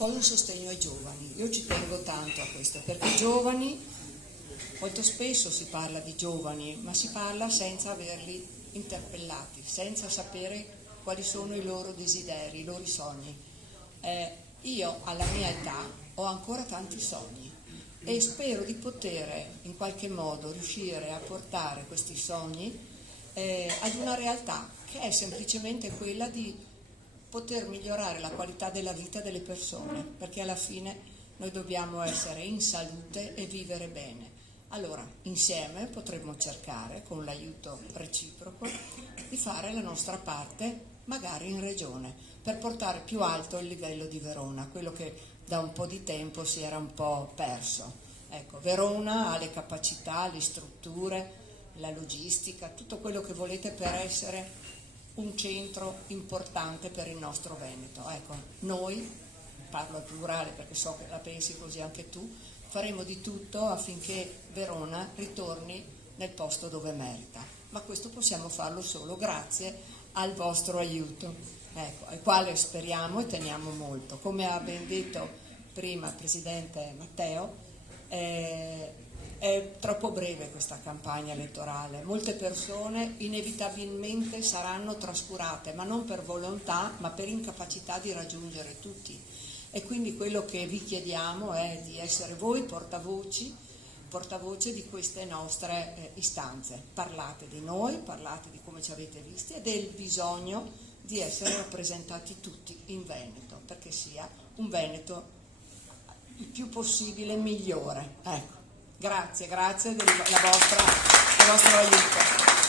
poi un sostegno ai giovani. Io ci tengo tanto a questo, perché i giovani, molto spesso si parla di giovani, ma si parla senza averli interpellati, senza sapere quali sono i loro desideri, i loro sogni. Io alla mia età ho ancora tanti sogni e spero di poter in qualche modo riuscire a portare questi sogni ad una realtà che è semplicemente quella di poter migliorare la qualità della vita delle persone, perché alla fine noi dobbiamo essere in salute e vivere bene. Allora, insieme potremmo cercare, con l'aiuto reciproco, di fare la nostra parte, magari in regione, per portare più alto il livello di Verona, quello che da un po' di tempo si era un po' perso. Ecco, Verona ha le capacità, le strutture, la logistica, tutto quello che volete per essere un centro importante per il nostro Veneto. Ecco, noi, parlo al plurale perché so che la pensi così anche tu, faremo di tutto affinché Verona ritorni nel posto dove merita, ma questo possiamo farlo solo grazie al vostro aiuto, ecco, al quale speriamo e teniamo molto. Come ha ben detto prima il Presidente Matteo, è troppo breve questa campagna elettorale, molte persone inevitabilmente saranno trascurate, ma non per volontà, ma per incapacità di raggiungere tutti. E quindi quello che vi chiediamo è di essere voi portavoce di queste nostre istanze. Parlate di noi, parlate di come ci avete visti e del bisogno di essere rappresentati tutti in Veneto, perché sia un Veneto il più possibile migliore. Ecco, grazie del vostro aiuto.